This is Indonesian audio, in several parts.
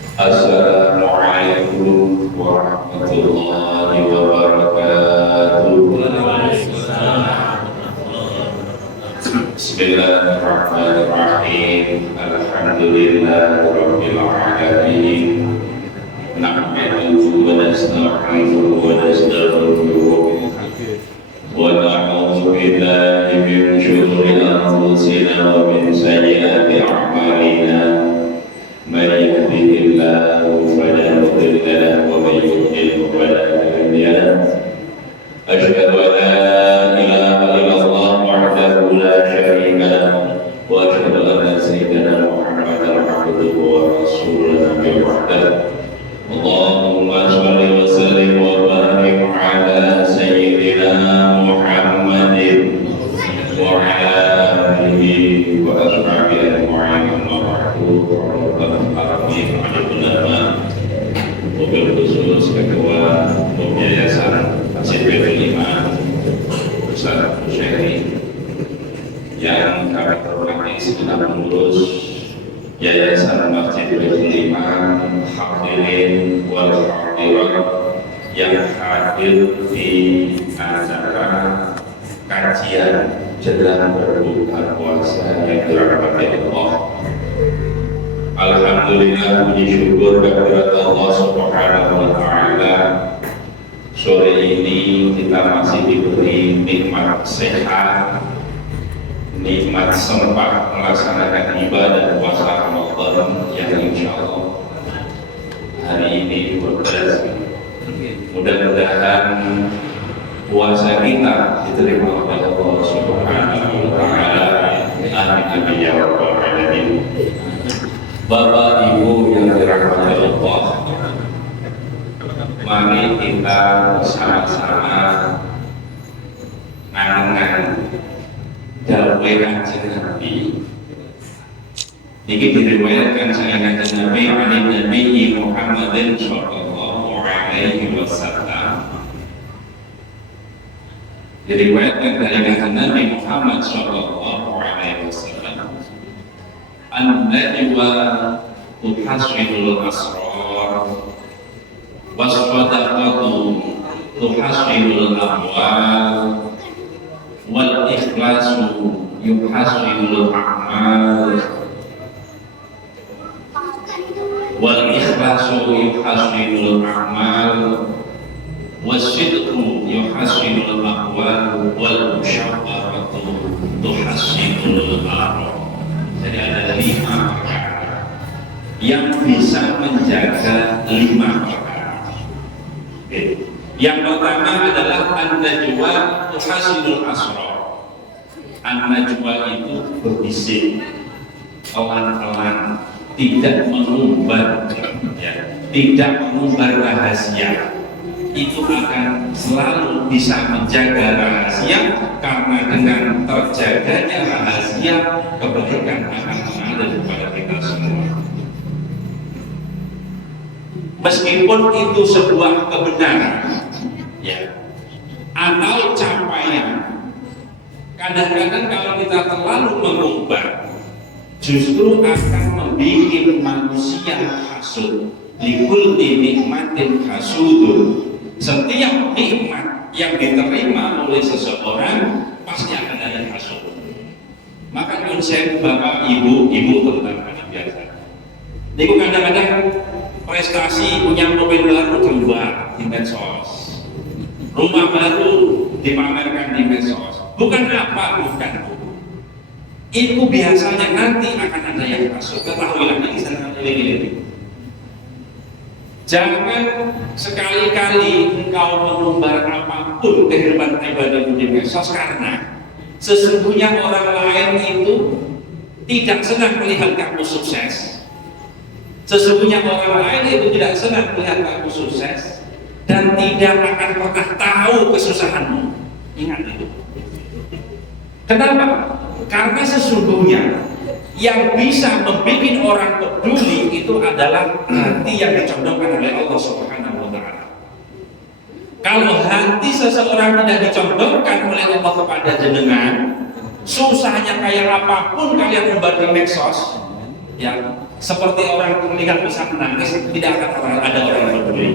Assalamualaikum warahmatullahi wabarakatuh. Bismillahirrahmanirrahim. Alhamdulillahirabbil alamin. Nahmaduhu wa nasta'inuhu wa nastaghfiruh. Wa na'udzu billahi min shururi anfusina wa min sayyiati a'malina. Man yahdihillahu fala mudilla lahu wa man yudlil fala hadiya lahu. Asyhadu an la ilaha illallah wahdahu la syarika lahu wa asyhadu anna sayyidana Muhammadan abduhu wa rasuluhu bi wahdahu. Allahumma shalli wa sallim wa barik ala sayyidina Muhammadin wa ala alihi wa ashabihi ajma'in. Mobil khusus Ketua Yayasan CPP 5 Besar Musyari yang kami hormati segenap pengurus Yayasan Masjid Baitul Iman, hadirin wal hadirat yang hadir di acara kajian jelang berbuka puasa yang dirahmati Allah. Alhamdulillah, puji syukur kehadirat Allah Subhanahu wa taala. Sore ini kita masih diberi nikmat sehat, nikmat sempat melaksanakan ibadah puasa Ramadan yang insyaallah hari ini berberkah. Mudah-mudahan puasa kita diterima oleh Allah Subhanahu wa taala. Amin ya rabbal alamin. Bapak Ibu yang dirahmati Allah, mari kita sama-sama ngangen dawuh Kanjeng Nabi. Niki diriwayatkan saking Kanjeng Nabi Nabi Muhammadin sallallahu alaihi wasallam. Diriwayatkan dari Kanjeng Nabi Muhammad sallallahu alaihi wasallam, an-najwa tuhassidul asrar was-sadaqatu tuhassidul amwal wal ikhlasu yuhassidul a'mal wal ikhlasu yuhassidul a'mal was-sidqu yuhassidul aqwal wal musyawaratu tuhassidul aral. Jadi ada 5 perkara yang bisa menjaga 5 perkara. Yang pertama adalah an-najwa tuhasinul asrar. An-najwa itu berbisik, pelan-pelan, tidak mengumbar, ya, tidak mengumbar rahasia. Itu akan selalu bisa menjaga rahasia, karena dengan terjaganya rahasia kebaikan akan mengalir kepada kita semua. Meskipun itu sebuah kebenaran, ya, atau capaian, kadang-kadang kalau kita terlalu mengumbar, justru akan membuat manusia hasud. Likulli nikmatin hasudun. Setiap nikmat yang diterima oleh seseorang pasti akan ada hasud. Maka konsep Bapak Ibu terutama biasa. Niku kadang-kadang prestasi punya mobil baru keluar di medsos, rumah baru dipamerkan di medsos. Bukan apa, bukan. Itu biasanya nanti akan ada yang hasud. Ketahuilah ini sangat ini. Jangan sekali-kali engkau mengumbar apapun kehidupan pribadimu di medsos, karena sesungguhnya orang lain itu tidak senang melihat kamu sukses. Sesungguhnya orang lain itu tidak senang melihat kamu sukses dan tidak akan pernah tahu kesusahanmu. Ingat itu. Kenapa? Karena sesungguhnya yang bisa membuat orang peduli itu adalah hati yang dicondongkan oleh Allah Subhanahu wa taala. Kalau hati seseorang tidak dicondongkan oleh Allah kepada jenengan, susahnya kayak apapun kalian umbar di medsos, yang seperti orang melihat bisa menangis, tidak akan pernah ada orang yang peduli.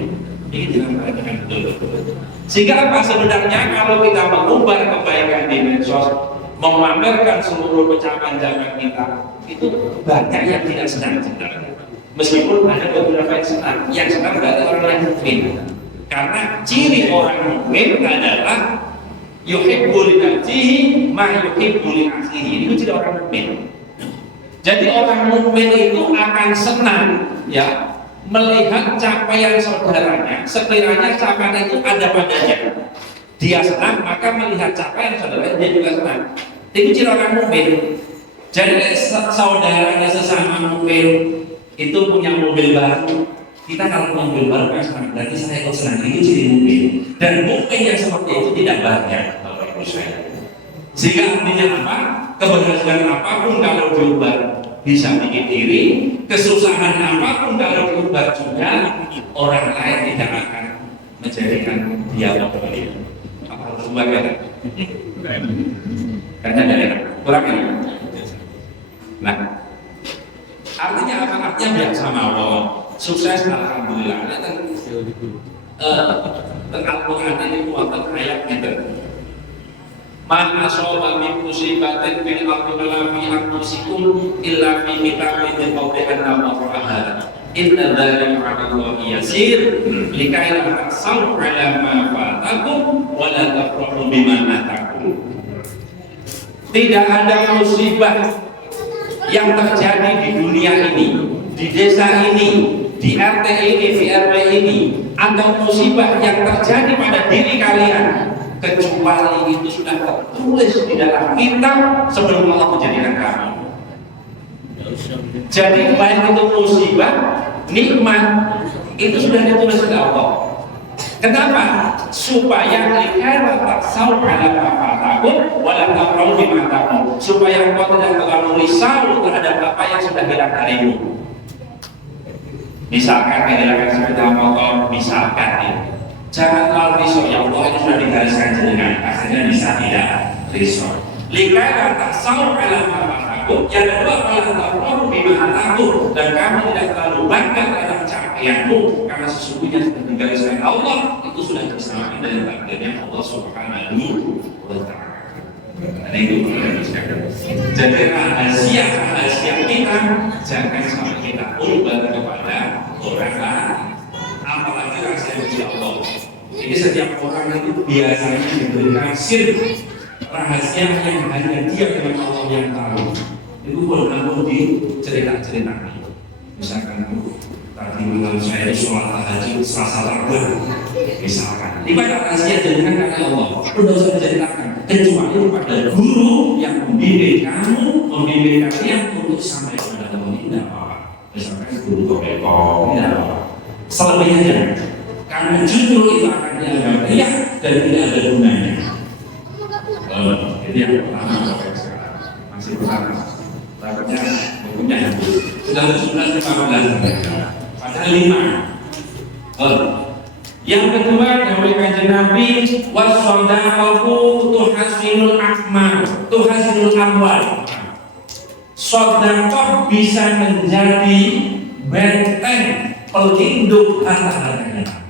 Ini dinamakan betul-betul. Sehingga apa sebenarnya kalau kita mengumbar kebaikan di medsos, memamerkan seluruh pencapaian zaman kita, itu banyak yang tidak senang sebenarnya. Meskipun ada beberapa yang senang, berarti orang yang mukmin. Karena ciri orang mukmin adalah yuhibbu li nafsihi ma yuhibbu li akhihi. Itu ciri orang mukmin. Jadi orang mukmin itu akan senang ya melihat capaian saudaranya, sekiranya capaian itu ada padanya. Dia senang, maka melihat capaian saudaranya dia juga senang. Itu ciri orang mukmin. Jadi saudaranya sesama mukmin itu punya mobil baru, kita kalau punya mobil baru kan senang, berarti saya ikut senang. Itu ciri mukmin. Dan mukmin yang seperti itu tidak banyak, Bapak Ibu saya. Sehingga artinya apa? Keberhasilan apapun kalau diubah bisa bikin diri, kesusahan apapun kalau diubah juga orang lain tidak akan menjadikan dia beliau. Apa harus ubah kan? Karena dari kurang ini. Nah, artinya apa? Artinya biasa mawon, sukses alhamdulillah. Al-Quran ini wonten ayat ngeten. Man asoba min musibatin fil ardi wala fi anfusikum illa fi kitabin min qabli an nabra'aha. Inna dzalika 'ala Allahi yasir likai la tahsabu 'ala ma fatakum wa la tafrahu bima atakum. Tidak ada musibah yang terjadi di dunia ini, di desa ini, di RT ini, di RW ini, atau musibah yang terjadi pada diri kalian kecuali itu sudah tertulis di dalam kitab sebelum Allah menjadikan kamu. Jadi baik itu musibah, nikmat, itu sudah ditulis oleh Allah. Kenapa? Supaya likailah taksau ala apa takut, walau takrau di matamu. Supaya engkau tidak terlalu risau terhadap apa yang sudah hilang darimu. Misalkan kehilangan sepeda motor, misalkan ini. Jangan terlalu risau, ya Allah itu sudah digariskan jenengan, akhirnya bisa tidak risau. Likailah taksau ala apa takut, yang kedua walau takrau di matamu, dan kamu tidak terlalu bangga terhadap capaianmu, karena sesungguhnya sudah digariskan Allah, itu sudah disamakan dari takdirnya Allah Subhanahu wa Ta'ala. Nah, itu jadi rahasia kita jangan sampai kita ubah kepada orang lain, apalagi rahasia dari Allah. Jadi setiap orang itu biasanya diberikan sir rahasia yang hanya dia dengan Allah yang tahu. Itu pun di cerita-cerita. Misalkan tadi malam saya sholat tahajud Selasa Rabu, misalkan ibadah rahasia jadikan karena Allah, tidak usah diceritakan kecuali pada guru yang membimbing kamu, membimbing kalian untuk sampai kepada Allah. Tidak apa-apa. Misalkan guru Kopeko, tidak apa-apa. Selebihnya karena justru itu akan dianggap riak dan tidak ada gunanya. Jadi yang pertama masih pertama, takutnya bukunya sudah 17-15. Padahal 5. Yang kedua dari Kanjeng Nabi wasodaqatu tuhassinul a'mal, tuhassinul amwal. Sedekah bisa menjadi benteng pelindung harta-hartanya.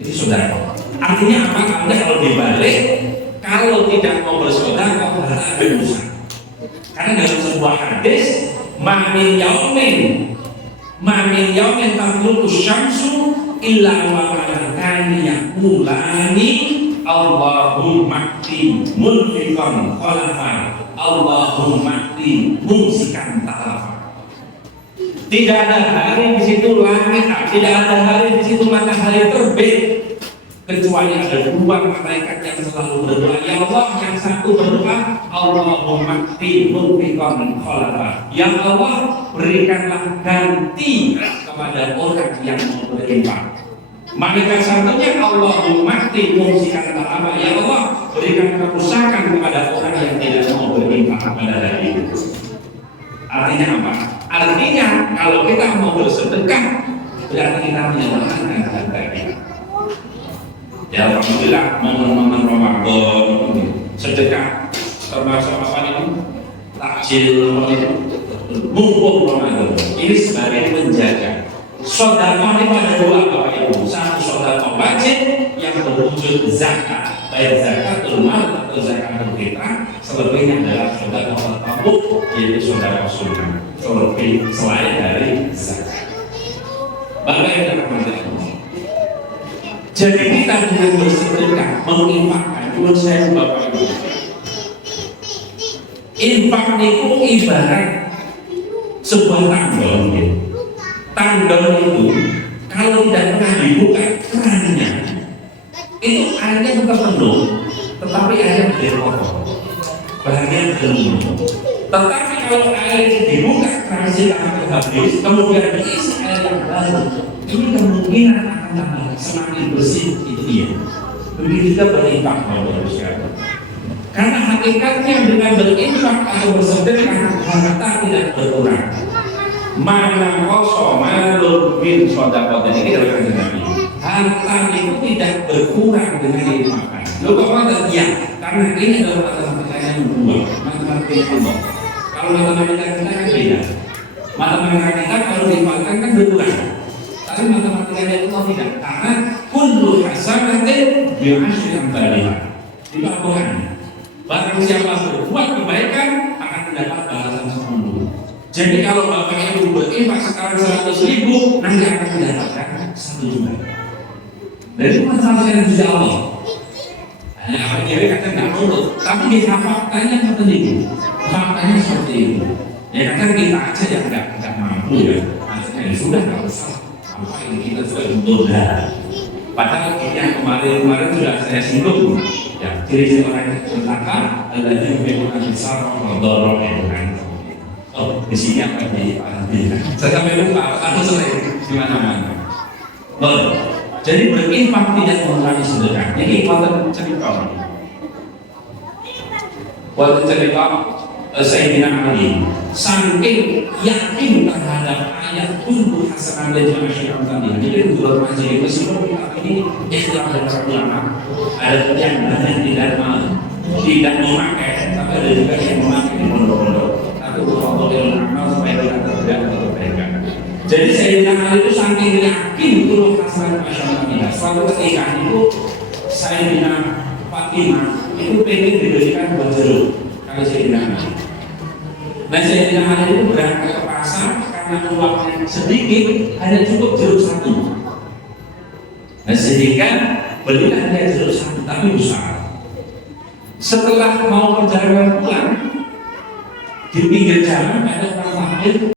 Itu sedekah. Artinya apa? Artinya kalau dibalik, kalau tidak mau bersedekah harta akan rusak. Karena dalam sebuah hadis, ma'min yaumin tatlu'u syamsu illa wa malakani yaqulani Allahumma ati munfiqan khalafa Allahumma ati mumsikan talafa. Tidak ada hari di situ langit, tidak ada hari di situ matahari terbit kecuali ada dua malaikat yang selalu berdoa. Ya Allah, yang satu berdoa Allahumma ati munfiqan khalafa. Ya Allah, berikanlah ganti kepada orang yang mau berinfak. Malaikat satunya Allahumma ati mumsikan talafa. Ya Allah, berikan kerusakan kepada orang yang tidak mau berinfak pada hari itu. Artinya apa? Artinya kalau kita mau bersedekah berarti kita menyelamatkan harta kita. Ya alhamdulillah momen-momen Ramadan sedekah termasuk apa ini? Takjil itu mumpung Ramadan ini sebagai penjaga. Sedekah itu ada dua Bapak Ibu. Satu sedekah wajib yang berwujud zakat, baik zakatul mal atau zakatul fitrah. Selebihnya adalah sedekah tatawwu, yaitu sedekah sunnah. Selebih selain dari zakat. Bapak yang dirahmati Allah. Jadi kita dengan bersedekah menginfakkan, menurut saya Bapak Ibu, infak itu ibarat sebuah tanggul. Tanggul itu kalau tidak pernah dibuka kerannya, itu airnya tetap penuh, tetapi airnya menjadi kotor, bagian penuh. Tetapi kalau air itu dibuka kerannya sampai habis, kemudian diisi air yang baru, ini kemungkinan akan tambah semakin bersih itu dia. Begitu juga berinfak Bapak sekalian. Karena hakikatnya dengan berinfak atau bersedekah harta tidak berkurang. Mana kosong malun bin sodakot, ini adalah Nabi. Harta itu tidak berkurang dengan infakkan. Lu kok ya? Karena ini adalah matematika yang dua, matematika yang dua. Kalau matematika kita kan beda. Matematika kita kalau diinfakkan kan berkurang. Tapi matematika yang itu tidak. Karena kullu hasanatin bi'asyri amsalihha. Itu Al-Qur'an. Barang siapa berbuat kebaikan akan mendapat balasan 10. Jadi kalau Bapak Ibu berinfak sekarang 100.000, nanti akan mendapatkan 1 juta. Dan itu masalah yang bisa Allah. Hanya apa jadi kadang nggak nurut, tapi di faktanya seperti itu. Faktanya seperti itu. Ya kadang kita aja yang nggak mampu ya. Akhirnya ya sudah nggak usah. Apa ini kita sudah tunda. Padahal ini yang kemarin sudah saya singgung. Ya, ciri-ciri orang yang bertakwa adalah yang memang besar mendorong itu kan. Oh, di sini apa di saya sampai lupa, aku selesai di mana-mana. Jadi berinfak tidak mengurangi sedekah. Ini waktu cerita. Waktu cerita Sayyidina Ali, saking yakin terhadap ayat kullu hasanatan jami'an tadi. Jadi dua majlis meskipun kita ini istilah dari ulama, ada yang tidak memakai, tapi ada juga yang memakai di pondok-pondok. Untuk amal supaya kita terjaga kebaikan. Jadi Sayyidina Ali itu saking yakin itu hasanah masyarakat. Suatu ketika itu Sayyidina Fatimah itu pengen diberikan buah jeruk kalau Sayyidina Ali. Nah Sayyidina Ali itu berangkat ke pasar karena uangnya sedikit, hanya cukup jeruk 1. Nah sehingga belilah dia jeruk 1 tapi besar. Setelah mau perjalanan pulang, di pinggir jalan ada orang fakir.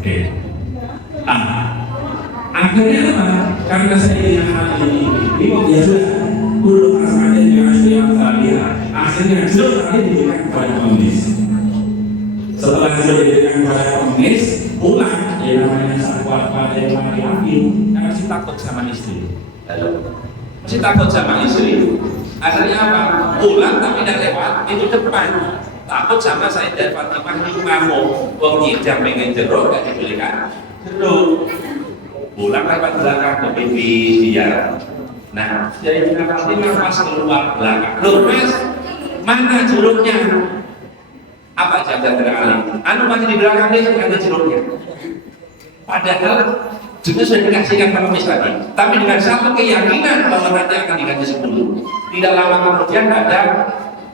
Oke. Akhirnya apa? Karena saya Ali ini ya sudah dulu asalnya yang asli akhirnya jeruk tadi diberikan kepada pengemis. Setelah jeruk diberikan kepada pengemis, pulang ya namanya sahabat pada yang laki-laki karena masih takut sama istri. Masih takut sama istri. Akhirnya apa? Pulang tapi tidak lewat itu depan. Takut sama saya dan Fatimah itu ngamuk. Wong nyidam pengen jeruk gak dibelikan jeruk. Pulang lewat belakang ke pipi dia. Nah, jadi Fatimah pas keluar belakang. Loh mas, mana jeruknya? Apa jawaban dari Ali? Anu masih di belakang dia ada jeruknya. Padahal juga sudah dikasihkan pengemis tadi. Tapi dengan satu keyakinan bahwa nanti akan dikasih 10. Tidak lama kemudian ada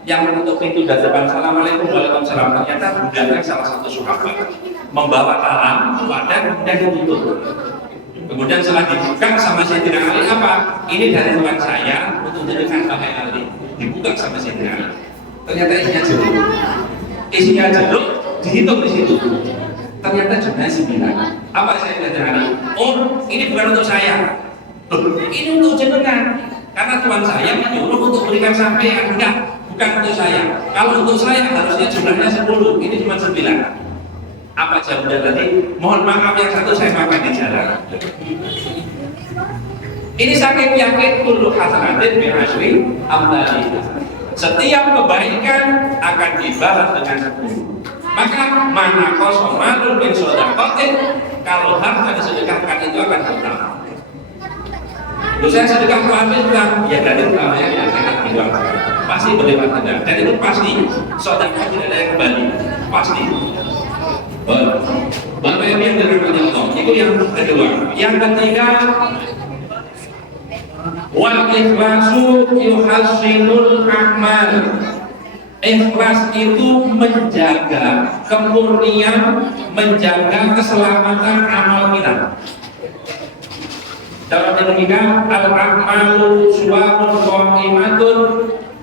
yang menutup pintu dan depan assalamualaikum waalaikumsalam, ternyata bukannya salah satu sahabat membawa talam wadah kemudian ditutup. Kemudian setelah dibuka sama Sayyidina Ali apa? Ini dari teman saya untuk menjadikan pakai Ali. dibuka sama Sayyidina Ali. Ternyata isinya jeruk dihitung di situ. Ternyata jumlahnya 9. Apa Sayyidina Ali? Oh, ini bukan untuk saya. Ini untuk jenengan. Karena Tuhan saya menyuruh untuk berikan sampean. Enggak, bukan untuk saya. Kalau untuk saya harusnya jumlahnya 10. Ini cuma 9. Apa jawabannya tadi? Mohon maaf yang satu saya makan di jalan. Ini saking yakin kullu hasanatin bi asyri amsalih. Setiap kebaikan akan dibalas dengan 10. Maka mana kosomalun min shadaqatin, kalau harta disedekahkan itu akan bertambah. Kalau saya sedekah habis bilang, ya berarti utamanya yang saya dijual pasti berlipat ganda. Dan itu pasti sedekah tidak ada yang kembali, pasti. Bapak Ibu yang dirahmati Allah, itu yang kedua. Yang ketiga, wal ikhlasu yuhassinul a'mal. Ikhlas itu menjaga kemurnian, menjaga keselamatan amal kita. Dalam demikian al-a'malu suwarun qa'imatun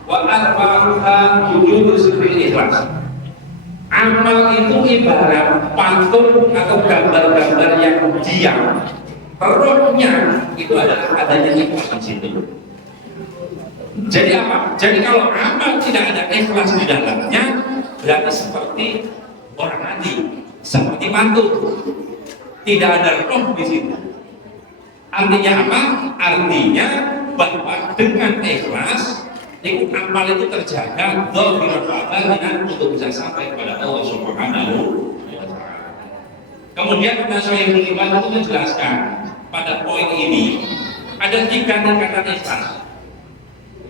wa arba'uha wujudu sifil ikhlas. Amal itu ibarat patung atau gambar-gambar yang diam. Rohnya itu adalah adanya ikhlas di situ. Jadi apa? Jadi kalau amal tidak ada ikhlas di dalamnya, berarti seperti orang mati, seperti patung. Tidak ada roh di situ. Artinya apa? Artinya bahwa dengan ikhlas itu amal itu terjaga dhahirul batin untuk bisa sampai kepada Allah Subhanahu wa taala. Kemudian Nasaihul Iman itu menjelaskan pada poin ini ada 3 tingkatan ikhlas.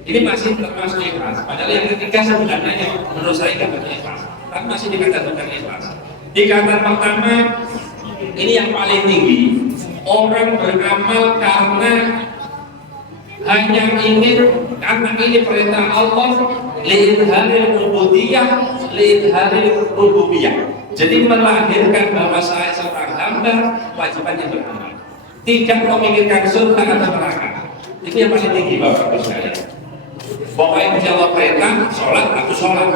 Ini masih termasuk ikhlas. Padahal yang ketiga sebenarnya menurut saya tidak ikhlas, tapi masih dikatakan ikhlas. Tingkatan pertama ini yang paling tinggi. Orang beramal karena hanya ingin, karena ini perintah Allah, li'idharil ubudiyah, li'idharil rububiyah. Jadi melahirkan bahwa saya seorang hamba, wajibannya beramal. Tidak memikirkan surga atau neraka. Itu yang paling tinggi Bapak Ibu sekalian. Pokoknya Gusti Allah perintah, sholat, aku sholat.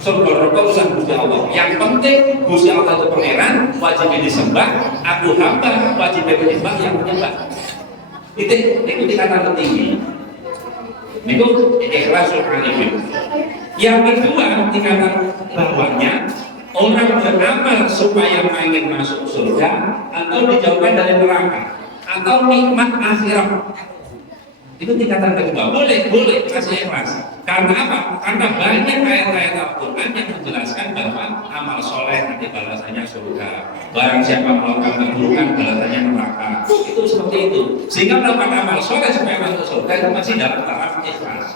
Surga neraka urusan Gusti Allah. Yang penting Gusti Allah itu pangeran, wajib disembah. Aku hamba, wajib menyembah yang menyembah. Itu tingkatan tertinggi. Itu ikhlasul arifin. Yang kedua tingkatan bawahnya, orang beramal supaya ingin masuk surga atau dijauhkan dari neraka atau nikmat akhirat. Itu tingkatan kedua. Boleh masih ikhlas. Karena apa? Karena banyak ayat-ayat Al-Quran yang menjelaskan bahwa amal soleh nanti balasannya surga. Barang siapa melakukan keburukan balasannya neraka. Itu seperti itu. Sehingga melakukan amal soleh supaya masuk surga itu masih dalam taraf ikhlas.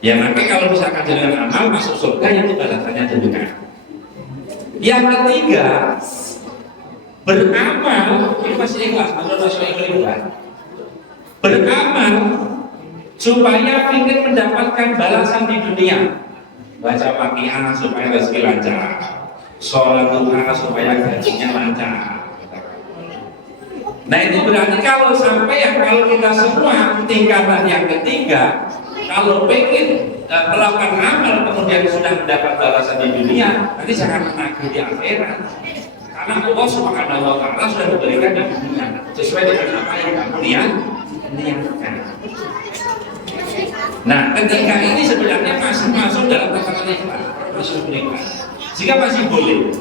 Ya nanti kalau misalkan dengan amal masuk surga itu balasannya jenengan. Yang ketiga, beramal itu masih ikhlas menurut Rasulullah. Beramal supaya ingin mendapatkan balasan di dunia, baca Fatihah supaya rezeki lancar, sholat duha supaya gajinya lancar. Nah itu berarti kalau sampai kalau kita semua tingkatan yang ketiga, kalau pengen melakukan amal kemudian sudah mendapat balasan di dunia, nanti jangan menagih di akhirat. Karena Allah Subhanahu wa taala sudah memberikan di dunia sesuai dengan apa yang kamu niatkan. Nah, ketika ini sebenarnya masih masuk dalam tatanan ikhlas, masuk ikhlas. Jika masih boleh.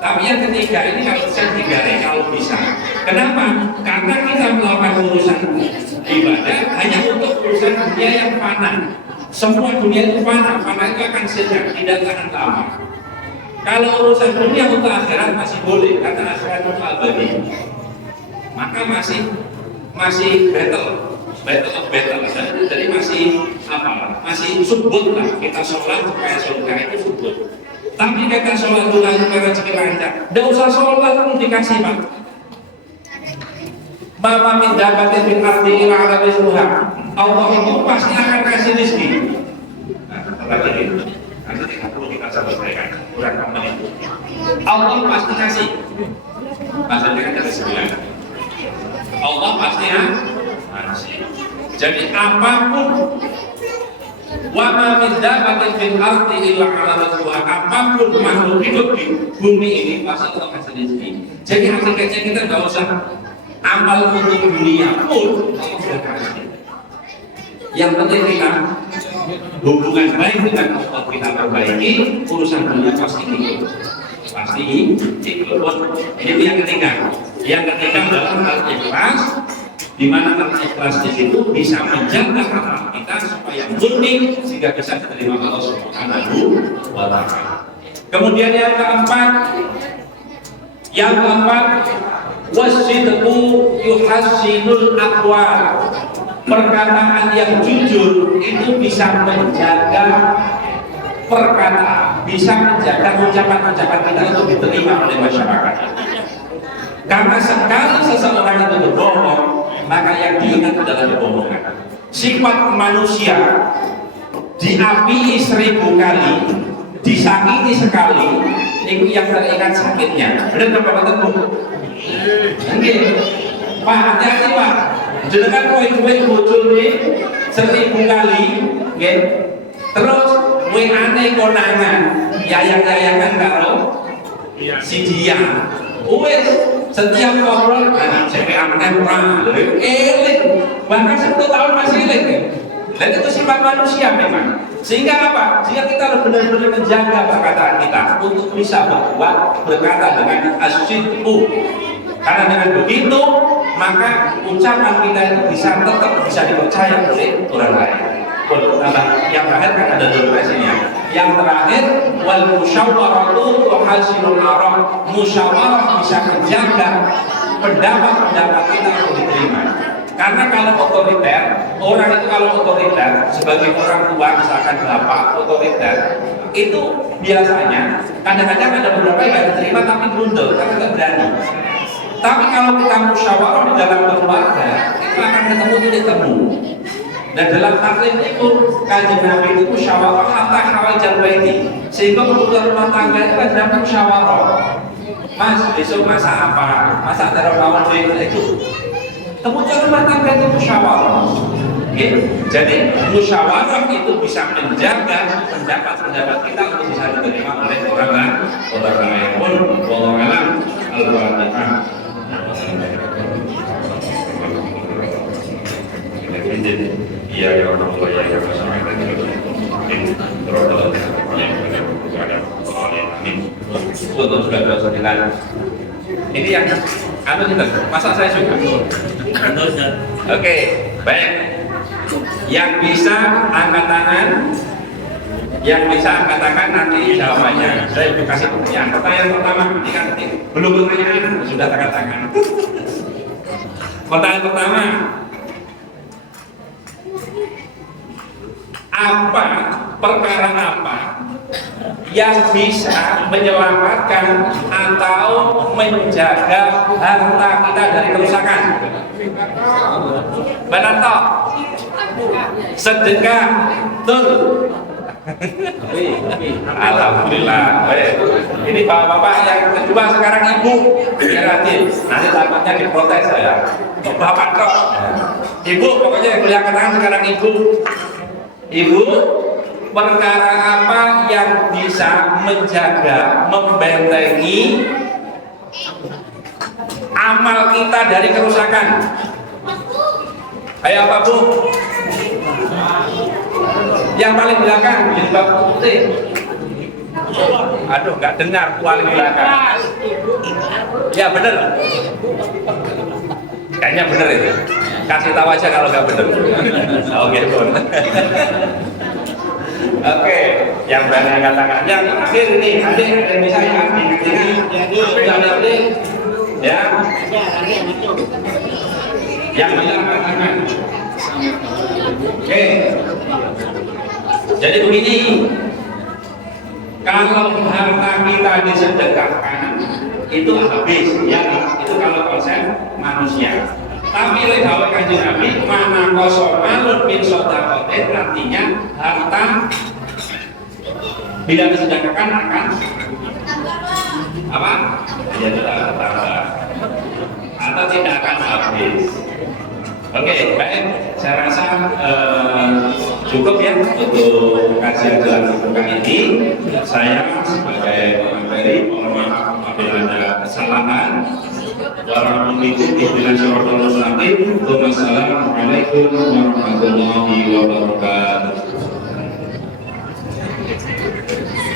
Tapi yang ketiga ini kalau bisa digare kalau bisa. Kenapa? Karena kita melakukan urusan ibadah hanya untuk urusan dunia yang fana. Semua dunia itu fana itu akan sejak, tidak tahan lama. Kalau urusan dunia untuk akhirat masih boleh, karena akhirat itu abadi. Maka masih battle of battle, jadi masih masih subut lah kita sholat supaya surga itu subut. Tapi kita sholat dulu supaya rezeki lancar, tidak usah sholat pun dikasih Pak. Mama minta batin bin arti ila ala rizquha. Allah itu pasti akan kasih rezeki. Nah, lagi nanti 30 kita selesaikan kurang menit. Allah pasti kasih. Maksudnya kan ada 9. Allah pasti kasih. Jadi apapun Wa ma min dabbatin fil ardi illa 'ala rizqiha. Apapun makhluk hidup di bumi ini pasti Allah kasih rezeki. Jadi hakikatnya kita nggak usah amal untuk dunia pun Allah sudah kasih. Yang penting kita hubungan baik dengan Allah, kita perbaiki, urusan dunia pasti ikut. Ini yang ketiga. Yang ketiga adalah al-ikhlas, di mana al-ikhlas di situ bisa menjaga amal kita supaya murni sehingga bisa diterima Allah Subhanahu wa Ta'ala. Kemudian yang keempat, wasidqu yuhassinul aqwal. Perkataan yang jujur itu bisa menjaga perkataan, bisa menjaga ucapan-ucapan kita untuk diterima oleh masyarakat. Karena sekali seseorang itu berbohong, maka yang diingat adalah kebohongan. Sifat manusia diapi 1000 kali, disakiti sekali, itu yang teringat sakitnya. Benar apa betul, Bu? Oke, Pak, hati-hati Pak. Jangan kowe bojone 1000 kali, nggih. Terus kowe aneh konangan, yayang-yayangan karo si dia. Wes setiap ngobrol, saya aman ora, eling. Bahkan 10 tahun masih eling. Dan itu sifat manusia memang. Sehingga apa? Sehingga kita harus benar-benar menjaga perkataan kita untuk bisa berkata dengan as-sidqu. Karena dengan begitu maka ucapan kita itu tetap bisa dipercaya oleh orang lain. Yang terakhir kan ada durasinya. Yang terakhir wal musyawaratu hasilul arah. Musyawarah bisa menjaga pendapat kita untuk diterima. Karena kalau otoriter, orang itu kalau otoriter sebagai orang tua misalkan bapak otoriter itu biasanya kadang-kadang ada beberapa yang diterima tapi blunder karena tidak berani. Tapi kalau kita musyawarah di dalam keluarga, itu akan ketemu titik temu. Dan dalam taklim itu, Kanjeng Nabi itu musyawarah hatta hawajal baiti. Sehingga kebutuhan rumah tangga itu ada musyawarah. Mas, besok masak apa? Masak terong bawang itu. Kebutuhan rumah tangga itu musyawarah. Okay? Jadi musyawarah itu bisa menjaga pendapat-pendapat kita untuk bisa diterima oleh orang lain pun. Wallahu a'lam. Al-Fatihah. Iya, ya Allah, ya Allah. Ini yang masa saya suka. Oke, baik. Yang bisa angkat tangan, nanti jawabannya. Saya kasih pertanyaan. Pertanyaan pertama, nanti belum pertanyaan sudah angkat tangan. Pertanyaan pertama. Perkara apa yang bisa menyelamatkan atau menjaga harta kita dari kerusakan? Benar toh? Sedekah, betul. Alhamdulillah. Baik. Ini bapak-bapak yang kedua sekarang ibu yang rajin. Nanti takutnya diprotes saya. Bapak kok. Ibu pokoknya yang boleh angkat tangan sekarang ibu. Ibu, perkara apa yang bisa menjaga, membentengi amal kita dari kerusakan? Ayo apa Bu? Yang paling belakang, jilbab putih. Aduh, nggak dengar paling belakang. Ya bener. Kayaknya bener itu. Kasih tahu aja kalau nggak bener. Oke, Bun. Oke, yang berani angkat tangan. Yang terakhir ini, adik yang bisa ya, yang adik, ya. Yang bisa angkat tangan. Oke. Jadi begini, kalau harta kita disedekahkan itu habis, ya. Itu kalau konsep manusia. Tapi oleh dawuh Kanjeng Nabi, mana kosong malun min sodakotin, artinya harta bila disedekahkan akan apa? Ya tidak bertambah atau tidak akan habis. Oke, baik. Saya rasa Cukup ya untuk kajian dalam buku ini. Saya sebagai materi mohon maaf apabila ada kesalahan. Wassalamualaikum warahmatullahi wabarakatuh.